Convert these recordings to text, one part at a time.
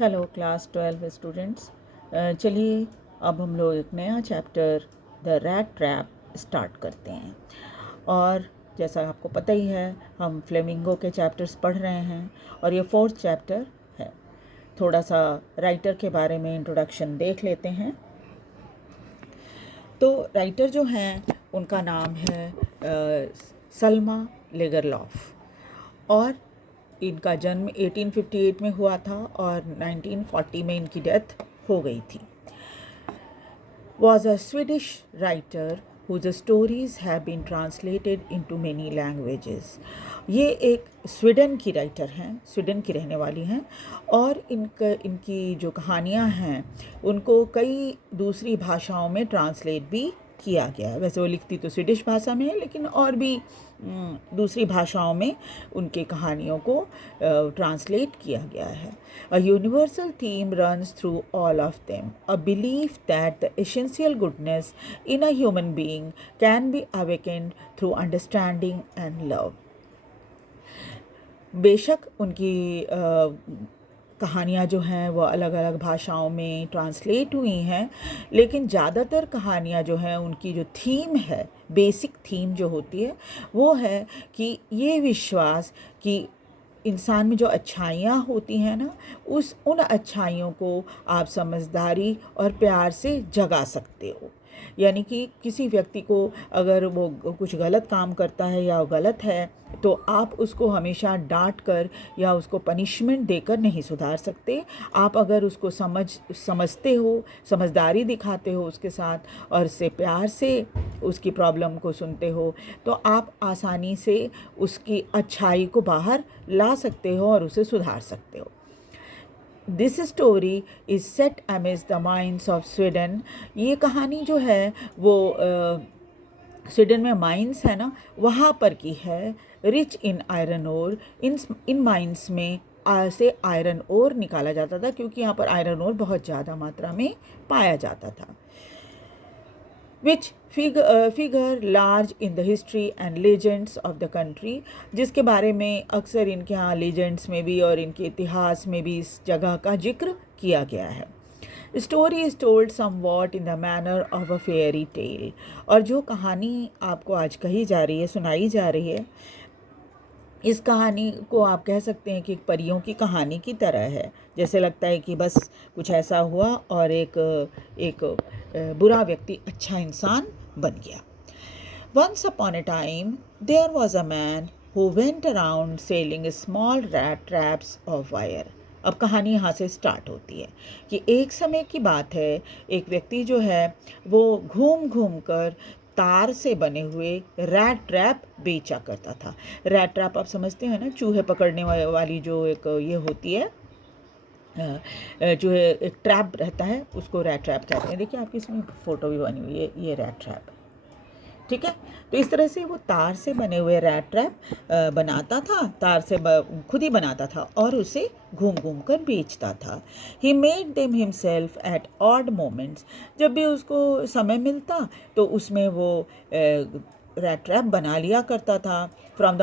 Hello class 12 students. चलिए अब हम लोग एक नया chapter the rat trap start करते हैं। और जैसा आपको पता ही है, हम फ्लेमिंगो के चैप्टर्स पढ़ रहे हैं और ये 4th चैप्टर है। थोड़ा सा राइटर के बारे में इंट्रोडक्शन देख लेते हैं। तो राइटर जो हैं उनका नाम है सल्मा लेगरलॉफ और इनका जन्म 1858 में हुआ था और 1940 में इनकी डेथ हो गई थी। Was a Swedish writer whose stories have been translated into many languages. ये एक स्वीडन की राइटर हैं, स्वीडन की रहने वाली हैं और इनकी जो कहानियाँ हैं उनको कई दूसरी भाषाओं में ट्रांसलेट भी किया गया है। वैसे वो लिखती तो स्वीडिश भाषा में है, लेकिन और भी दूसरी भाषाओं में उनके कहानियों को ट्रांसलेट किया गया है। A universal theme runs through all of them, a belief that the essential goodness in a human being can be awakened through understanding and love. बेशक उनकी कहानियाँ जो हैं वो अलग अलग भाषाओं में ट्रांसलेट हुई हैं, लेकिन ज़्यादातर कहानियाँ जो हैं उनकी जो थीम है, बेसिक थीम जो होती है वो है कि ये विश्वास कि इंसान में जो अच्छाइयाँ होती हैं ना, उन अच्छाइयों को आप समझदारी और प्यार से जगा सकते हो। यानी कि किसी व्यक्ति को अगर वो कुछ गलत काम करता है या वो गलत है, तो आप उसको हमेशा डांट कर या उसको पनिशमेंट देकर नहीं सुधार सकते। आप अगर उसको समझते हो, समझदारी दिखाते हो उसके साथ और उससे प्यार से उसकी प्रॉब्लम को सुनते हो, तो आप आसानी से उसकी अच्छाई को बाहर ला सकते हो और उसे सुधार सकते हो। This story is set amidst the mines of Sweden. ये कहानी जो है वो स्वीडन में माइंस है ना, वहाँ पर की है। रिच इन आयरन ओर, इन माइंस में से आयरन ओर निकाला जाता था, क्योंकि यहाँ पर आयरन ओर बहुत ज़्यादा मात्रा में पाया जाता था। which figure large in the history and legends of the country, जिसके बारे में अक्सर इनके यहाँ लेजेंड्स में भी और इनके इतिहास में भी इस जगह का जिक्र किया गया है। Story is told somewhat in the manner of a fairy tale. और जो कहानी आपको आज कही जा रही है, सुनाई जा रही है, इस कहानी को आप कह सकते हैं कि एक परियों की कहानी की तरह है। जैसे लगता है कि बस कुछ ऐसा हुआ और एक बुरा व्यक्ति अच्छा इंसान बन गया। Once upon a time, there was a man who went around selling small rat traps of wire. अब कहानी यहाँ से स्टार्ट होती है कि एक समय की बात है, एक व्यक्ति जो है वो घूम घूम कर तार से बने हुए रैट ट्रैप बेचा करता था। रैट ट्रैप आप समझते हैं ना, चूहे पकड़ने वाली जो एक ये होती है, जो है एक ट्रैप रहता है, उसको रैट ट्रैप कहते हैं। देखिए आपकी इसमें फ़ोटो भी बनी हुई है, ये रैट ट्रैप, ठीक है। तो इस तरह से वो तार से बने हुए रैट ट्रैप बनाता था, तार से खुद ही बनाता था और उसे घूम घूम कर बेचता था। He made them himself at odd moments. जब भी उसको समय मिलता तो उसमें वो रैट ट्रैप बना लिया करता था। From the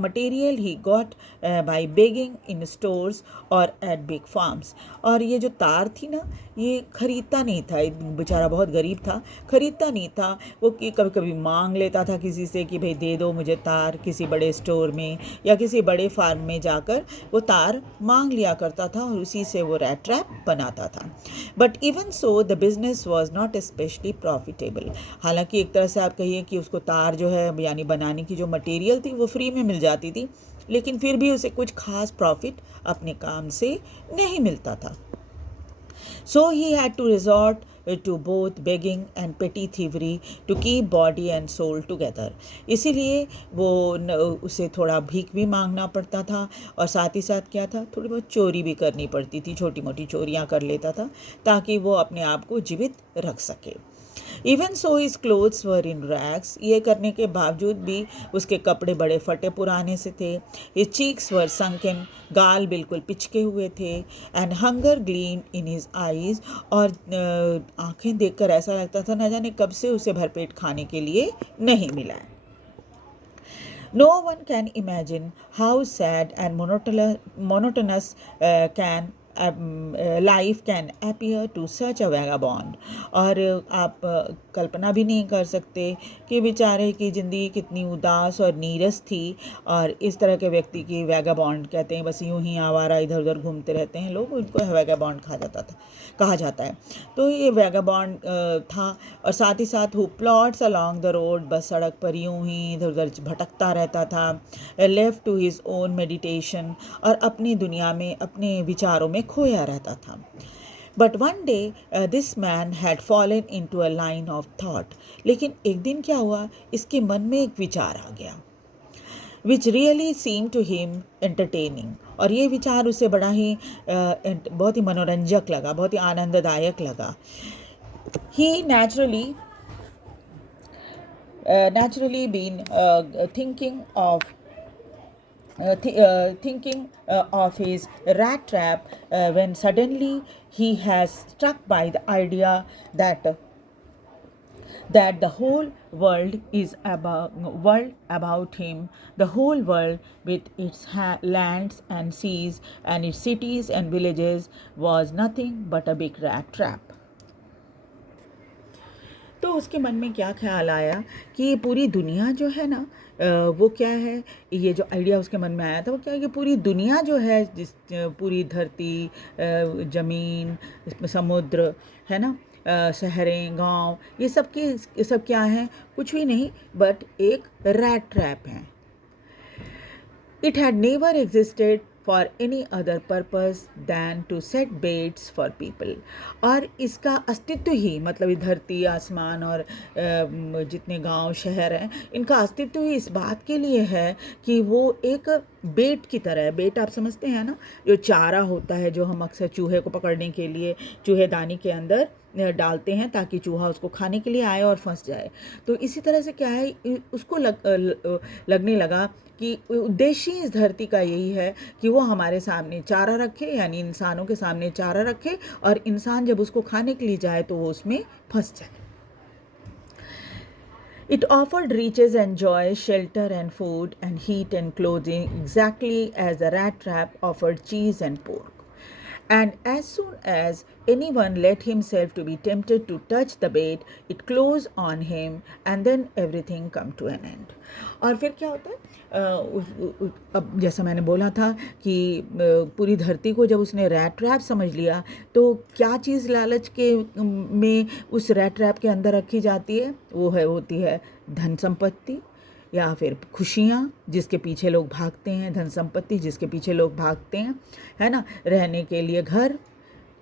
material he got by begging in stores और एट बिग फार्म्स। और ये जो तार थी ना, ये खरीदता नहीं था, बेचारा बहुत गरीब था, खरीदता नहीं था। वो कभी कभी मांग लेता था किसी से कि भाई दे दो मुझे तार, किसी बड़े स्टोर में या किसी बड़े फार्म में जाकर वो तार मांग लिया करता था और उसी से वो रैट ट्रैप बनाता था। But even so the business was not specially profitable. हालांकि एक तरह से आप कहिए कि उसको तार जो है यानी बनाने की जो मटेरियल थी वो फ्री में मिल जाती थी, लेकिन फिर भी उसे कुछ खास प्रॉफिट अपने काम से नहीं मिलता था। So he had to resort to both begging and petty thievery to keep body and soul together. इसीलिए वो उसे थोड़ा भीख भी मांगना पड़ता था और साथ ही साथ क्या था, थोड़ी बहुत चोरी भी करनी पड़ती थी, छोटी मोटी चोरियां कर लेता था ताकि वो अपने आप को जीवित रख सके। इवन सो हिज क्लोथ्स वर इन रैग्स। ये करने के बावजूद भी उसके कपड़े बड़े फटे पुराने से थे। हिज चीक्स वर संकन, गाल बिल्कुल पिचके हुए थे। And hunger gleam in his eyes, और आंखें देखकर ऐसा लगता था न जाने कब से उसे भरपेट खाने के लिए नहीं मिला है। No one can imagine how sad and monotonous can life can appear to such a vagabond. और आप कल्पना भी नहीं कर सकते कि बेचारे की ज़िंदगी कितनी उदास और नीरस थी। और इस तरह के व्यक्ति की वैगाबॉन्ड कहते हैं, बस यूं ही आवारा इधर उधर घूमते रहते हैं लोग, उनको वैगाबॉन्ड कहा जाता है। तो ये वैगाबॉन्ड था। और साथ ही साथ who plots along the road, बस सड़क पर यूं ही इधर उधर भटकता रहता था। Left to his own meditation, और अपनी दुनिया में अपने विचारों में खोया रहता था। But one day this man had fallen into a line of thought. लेकिन एक दिन क्या हुआ, इसके मन में एक विचार आ गया, which really seem to him entertaining. और ये विचार उसे बड़ा ही बहुत ही मनोरंजक लगा, बहुत ही आनंददायक लगा। ही naturally been thinking of his rat trap when suddenly he has struck by the idea that the whole world is about him, the whole world with its lands and seas and its cities and villages was nothing but a big rat trap. तो उसके मन में क्या ख्याल आया कि ये पूरी दुनिया जो है ना, वो क्या है, ये जो आइडिया उसके मन में आया था वो क्या है कि पूरी दुनिया जो है, पूरी धरती, ज़मीन, समुद्र है ना, शहरें, गांव, ये सब क्या है, कुछ भी नहीं बट एक रैट ट्रैप है। It had never existed for any other purpose than to set baits for people. और इसका अस्तित्व ही, मतलब ये धरती, आसमान और जितने गांव शहर हैं, इनका अस्तित्व ही इस बात के लिए है कि वो एक बेट की तरह है। बेट आप समझते हैं ना, जो चारा होता है, जो हम अक्सर चूहे को पकड़ने के लिए चूहेदानी के अंदर डालते हैं ताकि चूहा उसको खाने के लिए आए और फंस जाए। तो इसी तरह से क्या है, उसको लगने लगा कि उद्देश्य इस धरती का यही है कि वो हमारे सामने चारा रखे, यानी इंसानों के सामने चारा रखे, और इंसान जब उसको खाने के लिए जाए तो वो उसमें फंस जाए। It offered riches and joy, shelter and food and heat and clothing, exactly as the rat trap offered cheese and pork. And as soon as anyone let himself to be tempted to touch the bait, it closed on him, and then everything come to an end. और फिर क्या होता है, अब जैसा मैंने बोला था कि पूरी धरती को जब उसने रैट ट्रैप समझ लिया, तो क्या चीज़ लालच के में उस रैट ट्रैप के अंदर रखी जाती है, वो होती है धन संपत्ति, या फिर खुशियाँ जिसके पीछे लोग भागते हैं, धन संपत्ति जिसके पीछे लोग भागते हैं, है ना, रहने के लिए घर,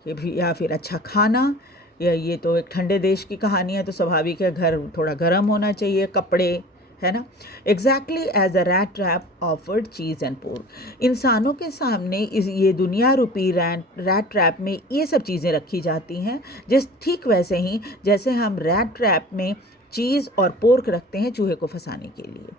या फिर अच्छा खाना, या ये तो एक ठंडे देश की कहानी है तो स्वाभाविक है घर थोड़ा गर्म होना चाहिए, कपड़े, है ना। Exactly as the rat trap offered cheese and pork. इंसानों के सामने ये दुनिया रूपी रैट ट्रैप में ये सब चीज़ें रखी जाती हैं, ठीक वैसे ही जैसे हम रैट ट्रैप में चीज़ और पोर्क रखते हैं चूहे को फंसाने के लिए।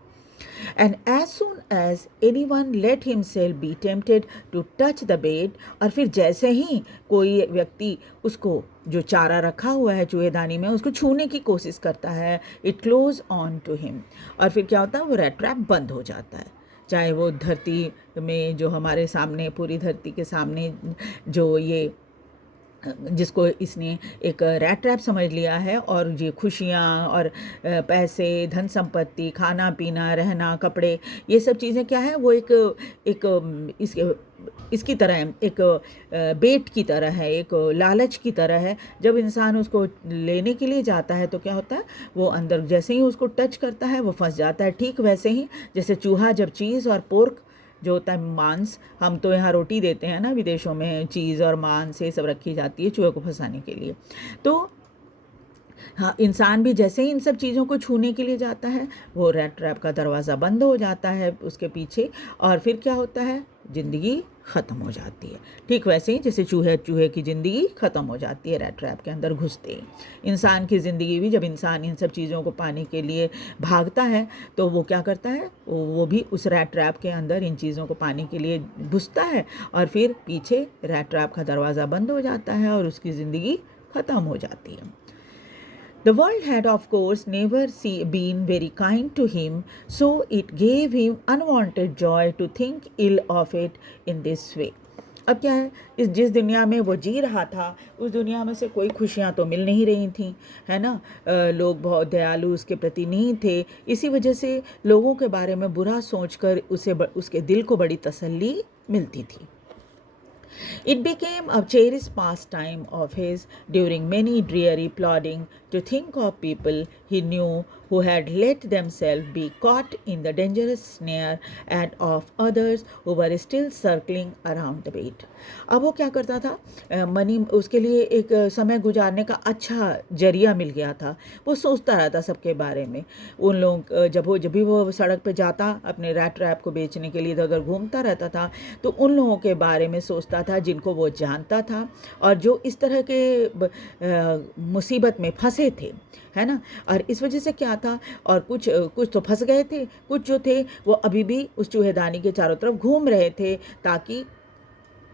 And as soon as anyone let himself be tempted to touch the bait, और फिर जैसे ही कोई व्यक्ति उसको जो चारा रखा हुआ है चूहेदानी में उसको छूने की कोशिश करता है, it close on to him, और फिर क्या होता है, वो रैट ट्रैप बंद हो जाता है। चाहे वो धरती में जो हमारे सामने, पूरी धरती के सामने जो ये जिसको इसने एक रैट ट्रैप समझ लिया है, और ये खुशियाँ और पैसे, धन संपत्ति, खाना पीना, रहना, कपड़े, ये सब चीज़ें क्या है, वो इसकी तरह है, एक बेट की तरह है, एक लालच की तरह है। जब इंसान उसको लेने के लिए जाता है तो क्या होता है, वो अंदर जैसे ही उसको टच करता है वो फंस जाता है। ठीक वैसे ही जैसे चूहा जब चीज़ और पोर्क जो होता है मांस, हम तो यहाँ रोटी देते हैं ना, विदेशों में चीज़ और मांस ये सब रखी जाती है चूहे को फंसाने के लिए। तो हाँ, इंसान भी जैसे ही इन सब चीज़ों को छूने के लिए जाता है, वो रैट ट्रैप का दरवाज़ा बंद हो जाता है उसके पीछे, और फिर क्या होता है, ज़िंदगी ख़त्म हो जाती है। ठीक वैसे ही जैसे चूहे की ज़िंदगी ख़त्म हो जाती है रैट ट्रैप के अंदर घुसते ही। इंसान की ज़िंदगी भी, जब इंसान इन सब चीज़ों को पाने के लिए भागता है तो वो क्या करता है, वो भी उस रैट ट्रैप के अंदर इन चीज़ों को पाने के लिए घुसता है, और फिर पीछे रैट ट्रैप का दरवाज़ा बंद हो जाता है और उसकी ज़िंदगी ख़त्म हो जाती है। The world had, of course, never been very kind to him, so it gave him unwanted joy to think ill of it in this way. अब क्या है, इस जिस दुनिया में वो जी रहा था उस दुनिया में से कोई खुशियाँ तो मिल नहीं रही थी, है ना। लोग बहुत दयालु उसके प्रति नहीं थे, इसी वजह से लोगों के बारे में बुरा सोचकर उसके दिल को बड़ी तसल्ली मिलती थी। It became a cherished pastime of his during many dreary plodding to think of people he knew who had let themselves be caught in the dangerous snare and of others who were still circling around the bait. अब वो क्या करता था, money उसके लिए एक समय गुजारने का अच्छा जरिया मिल गया था। वो सोचता रहता सबके बारे में, उन लोग जब भी वो सड़क पे जाता अपने रैट रैप को बेचने के लिए इधर उधर घूमता रहता था, तो उन लोगों के बारे में सोचता था जिनको वो जानता था और जो इस तरह के मुसीबत में फंसे थे, है ना। और इस वजह से क्या था, और कुछ कुछ तो फंस गए थे, कुछ जो थे वो अभी भी उस चूहेदानी के चारों तरफ घूम रहे थे ताकि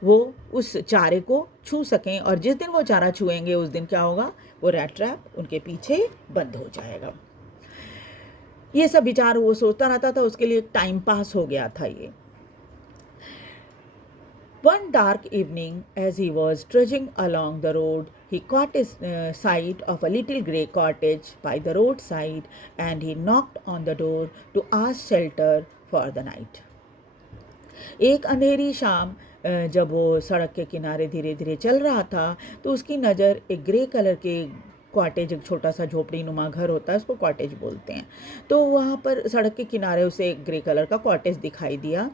वो उस चारे को छू सकें, और जिस दिन वो चारा छुएंगे उस दिन क्या होगा, वो रैट ट्रैप उनके पीछे बंद हो जाएगा। ये सब विचार वो सोचता रहता था, उसके लिए टाइम पास हो गया था ये। One dark evening, as he was trudging along the road, he caught sight of a little grey cottage by the roadside, and he knocked on the door to ask shelter for the night. एक अंधेरी शाम जब वो सड़क के किनारे धीरे धीरे चल रहा था तो उसकी नज़र एक ग्रे कलर के कॉटेज, एक छोटा सा झोपड़ी नुमा घर होता है, उसको कॉटेज बोलते हैं, तो वहाँ पर सड़क के किनारे उसे एक ग्रे कलर का कॉटेज दिखाई दिया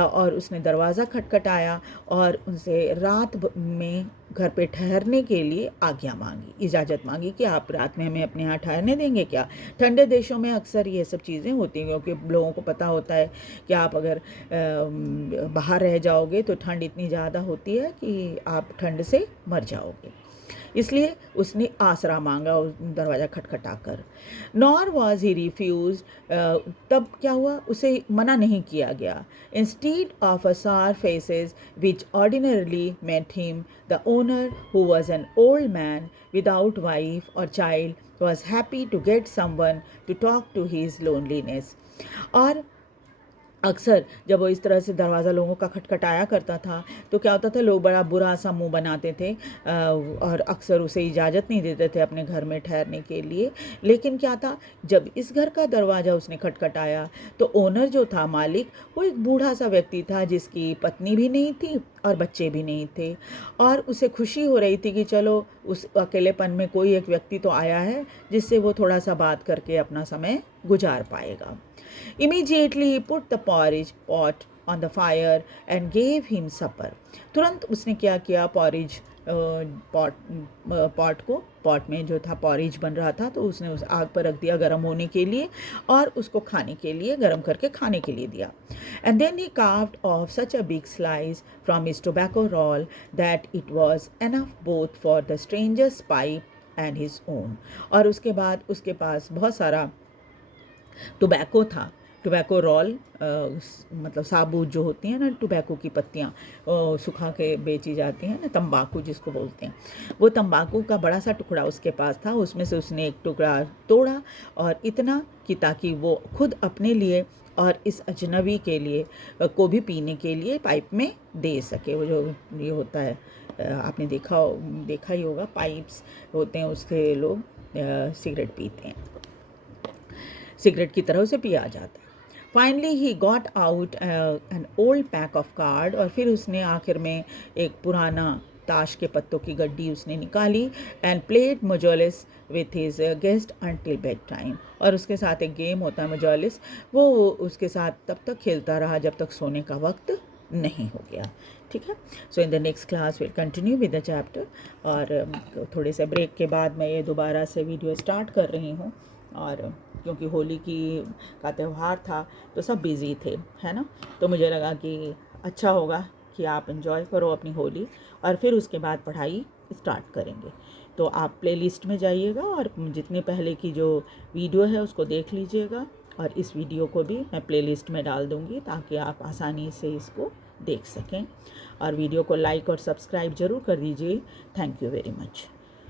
और उसने दरवाज़ा खटखटाया और उनसे रात में घर पे ठहरने के लिए आज्ञा मांगी, इजाज़त मांगी कि आप रात में हमें अपने यहाँ ठहरने देंगे क्या। ठंडे देशों में अक्सर ये सब चीज़ें होती हैं क्योंकि लोगों को पता होता है कि आप अगर बाहर रह जाओगे तो ठंड इतनी ज़्यादा होती है कि आप ठंड से मर जाओगे, इसलिए उसने आसरा मांगा उस दरवाज़ा खटखटाकर। नॉर वॉज ही रिफ्यूज, तब क्या हुआ, उसे मना नहीं किया गया। Instead of a sour faces which ordinarily met him, the owner who was an old man without wife or child was happy to get someone to talk to his loneliness. और अक्सर जब वो इस तरह से दरवाज़ा लोगों का खटखटाया करता था तो क्या होता था, लोग बड़ा बुरा सा मुंह बनाते थे और अक्सर उसे इजाज़त नहीं देते थे अपने घर में ठहरने के लिए। लेकिन क्या था, जब इस घर का दरवाज़ा उसने खटखटाया तो ओनर जो था, मालिक, वो एक बूढ़ा सा व्यक्ति था जिसकी पत्नी भी नहीं थी और बच्चे भी नहीं थे, और उसे खुशी हो रही थी कि चलो उस अकेलेपन में कोई एक व्यक्ति तो आया है जिससे वो थोड़ा सा बात करके अपना समय गुजार पाएगा। Immediately he put the porridge pot on the fire and gave him supper. तुरंत उसने क्या किया, पॉरिज पॉट में जो था पॉरिज बन रहा था तो उसने उस आग पर रख दिया गर्म होने के लिए और उसको खाने के लिए, गर्म करके खाने के लिए दिया। And then he carved off such a big slice from his tobacco roll that it was enough both for the stranger's pipe and his own. और उसके बाद उसके पास बहुत सारा टोबैको था। टोबैको रोल मतलब साबुत जो होती हैं ना, टोबैको की पत्तियाँ सुखा के बेची जाती हैं ना, तंबाकू जिसको बोलते हैं, वो तंबाकू का बड़ा सा टुकड़ा उसके पास था। उसमें से उसने एक टुकड़ा तोड़ा और इतना कि ताकि वो खुद अपने लिए और इस अजनबी के लिए को भी पीने के लिए पाइप में दे सके। वो जो ये होता है, आपने देखा ही होगा, पाइप्स होते हैं उसके लोग सिगरेट पीते हैं, सिगरेट की तरह उसे पिया जाता है। Finally he got out an old pack of card, और फिर उसने आखिर में एक पुराना ताश के पत्तों की गड्डी उसने निकाली। एंड प्लेड मजोलिस with his guest until bed time, और उसके साथ एक गेम होता है मजोलिस, वो उसके साथ तब तक खेलता रहा जब तक सोने का वक्त नहीं हो गया। ठीक है, so in the next class will continue with the chapter. और थोड़े से ब्रेक के बाद मैं ये दोबारा से वीडियो स्टार्ट कर रही हूँ, और क्योंकि होली का त्यौहार था तो सब बिज़ी थे, है ना, तो मुझे लगा कि अच्छा होगा कि आप एंजॉय करो अपनी होली और फिर उसके बाद पढ़ाई स्टार्ट करेंगे। तो आप प्लेलिस्ट में जाइएगा और जितने पहले की जो वीडियो है उसको देख लीजिएगा, और इस वीडियो को भी मैं प्लेलिस्ट में डाल दूँगी ताकि आप आसानी से इसको देख सकें। और वीडियो को लाइक और सब्सक्राइब ज़रूर कर दीजिए। Thank you very much.